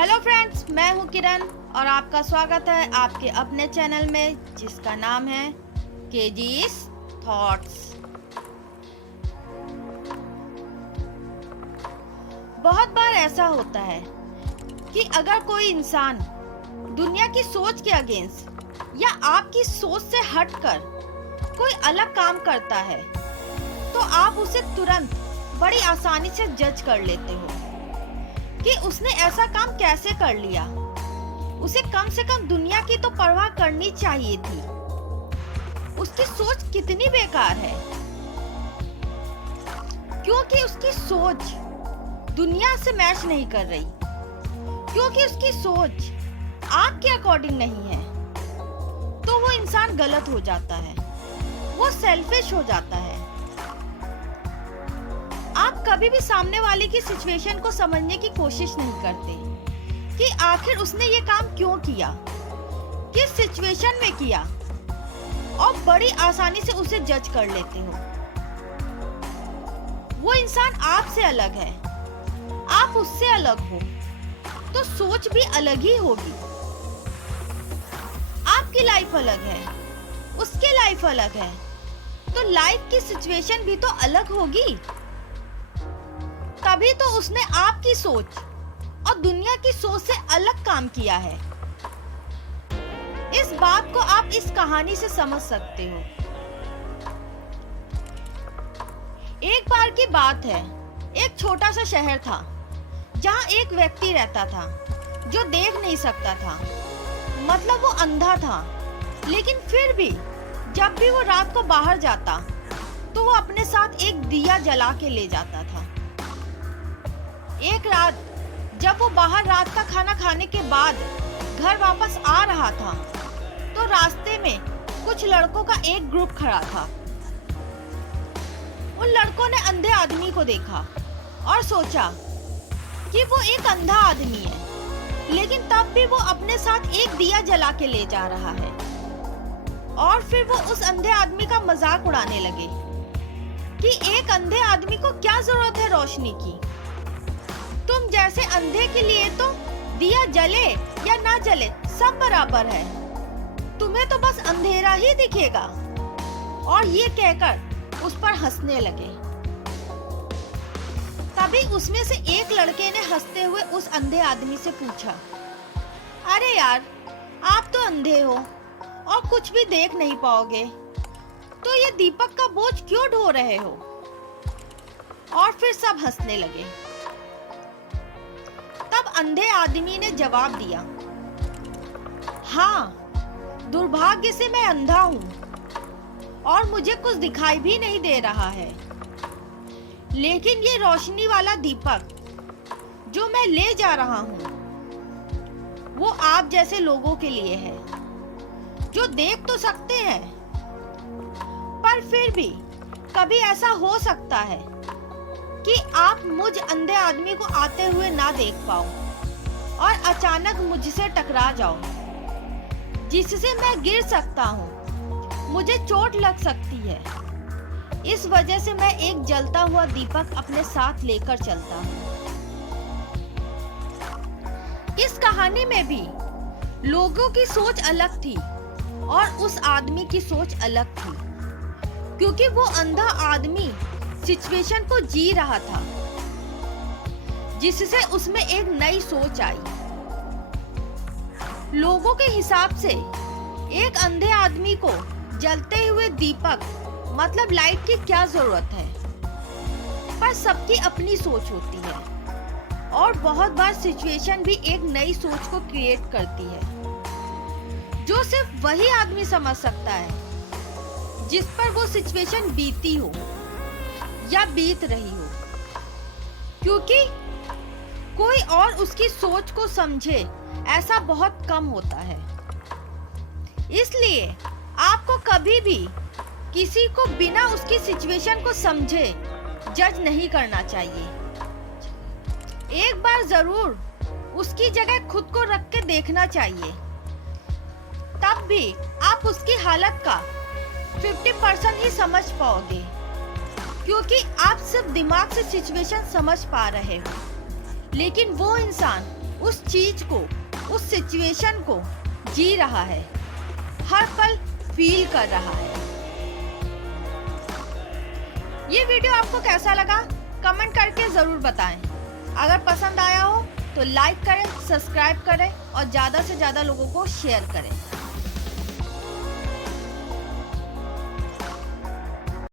Hello friends, मैं हूं किरण और आपका स्वागत है आपके अपने चैनल में जिसका नाम है केजीज थॉट्स। बहुत बार ऐसा होता है कि अगर कोई इंसान दुनिया की सोच के अगेंस्ट या आपकी सोच से हटकर कोई अलग काम करता है तो आप उसे तुरंत बड़ी आसानी से जज कर लेते हो कि उसने ऐसा काम कैसे कर लिया। उसे कम से कम दुनिया की तो परवाह करनी चाहिए थी। उसकी सोच कितनी बेकार है क्योंकि उसकी सोच दुनिया से मैच नहीं कर रही, क्योंकि उसकी सोच आपके अकॉर्डिंग नहीं है, तो वो इंसान गलत हो जाता है, वो सेल्फिश हो जाता है। आप कभी भी सामने वाले की सिचुएशन को समझने की कोशिश नहीं करते कि आखिर उसने ये काम क्यों किया, किस सिचुएशन में किया, और बड़ी आसानी से उसे जज कर लेते हो। वो इंसान आपसे अलग है, आप उससे अलग हो, तो सोच भी अलग ही होगी। आपकी लाइफ अलग है, उसकी लाइफ अलग है, तो लाइफ की सिचुएशन भी तो अलग होगी। तभी तो उसने आपकी सोच और दुनिया की सोच से अलग काम किया है। इस बात को आप इस कहानी से समझ सकते हो। एक बार की बात है, एक छोटा सा शहर था जहां एक व्यक्ति रहता था जो देख नहीं सकता था, मतलब वो अंधा था। लेकिन फिर भी जब भी वो रात को बाहर जाता तो वो अपने साथ एक दिया जला के ले जाता था। एक रात जब वो बाहर रात का खाना खाने के बाद घर वापस आ रहा था तो रास्ते में कुछ लड़कों का एक ग्रुप खड़ा था। उन लड़कों ने अंधे आदमी को देखा और सोचा कि वो एक अंधा आदमी है, लेकिन तब भी वो अपने साथ एक दिया जला के ले जा रहा है। और फिर वो उस अंधे आदमी का मजाक उड़ाने लगे कि एक अंधे आदमी को क्या जरूरत है रोशनी की, तुम जैसे अंधे के लिए तो दिया जले या ना जले सब बराबर है, तुम्हें तो बस अंधेरा ही दिखेगा। और ये कहकर उस पर हंसने लगे। तभी उसमें से एक लड़के ने हंसते हुए उस अंधे आदमी से पूछा, अरे यार, आप तो अंधे हो और कुछ भी देख नहीं पाओगे, तो ये दीपक का बोझ क्यों ढो रहे हो? और फिर सब हंसने लगे। तब अंधे आदमी ने जवाब दिया, हाँ, दुर्भाग्य से मैं अंधा हूँ और मुझे कुछ दिखाई भी नहीं दे रहा है, लेकिन ये रोशनी वाला दीपक जो मैं ले जा रहा हूँ वो आप जैसे लोगों के लिए है जो देख तो सकते हैं, पर फिर भी कभी ऐसा हो सकता है कि आप मुझ अंधे आदमी को आते हुए ना देख पाओ और अचानक मुझसे टकरा जाओ, जिससे मैं गिर सकता हूँ, मुझे चोट लग सकती है। इस वजह से मैं एक जलता हुआ दीपक अपने साथ लेकर चलता हूँ। इस कहानी में भी लोगों की सोच अलग थी और उस आदमी की सोच अलग थी, क्योंकि वो अंधा आदमी सिचुएशन को जी रहा था, जिससे उसमें एक नई सोच आई। लोगों के हिसाब से एक अंधे आदमी को जलते हुए दीपक मतलब लाइट की क्या जरूरत है, पर सबकी अपनी सोच होती है और बहुत बार सिचुएशन भी एक नई सोच को क्रिएट करती है जो सिर्फ वही आदमी समझ सकता है जिस पर वो सिचुएशन बीती हो या बीत रही हो, क्योंकि कोई और उसकी सोच को समझे ऐसा बहुत कम होता है। इसलिए आपको कभी भी किसी को बिना उसकी सिचुएशन को समझे जज नहीं करना चाहिए। एक बार जरूर उसकी जगह खुद को रख के देखना चाहिए, तब भी आप उसकी हालत का 50% ही समझ पाओगे, क्योंकि आप सिर्फ दिमाग से सिचुएशन समझ पा रहे हो, लेकिन वो इंसान उस चीज को, उस सिचुएशन को जी रहा है, हर पल फील कर रहा है। ये वीडियो आपको कैसा लगा कमेंट करके ज़रूर बताएं। अगर पसंद आया हो तो लाइक करें, सब्सक्राइब करें और ज़्यादा से ज़्यादा लोगों को शेयर करें।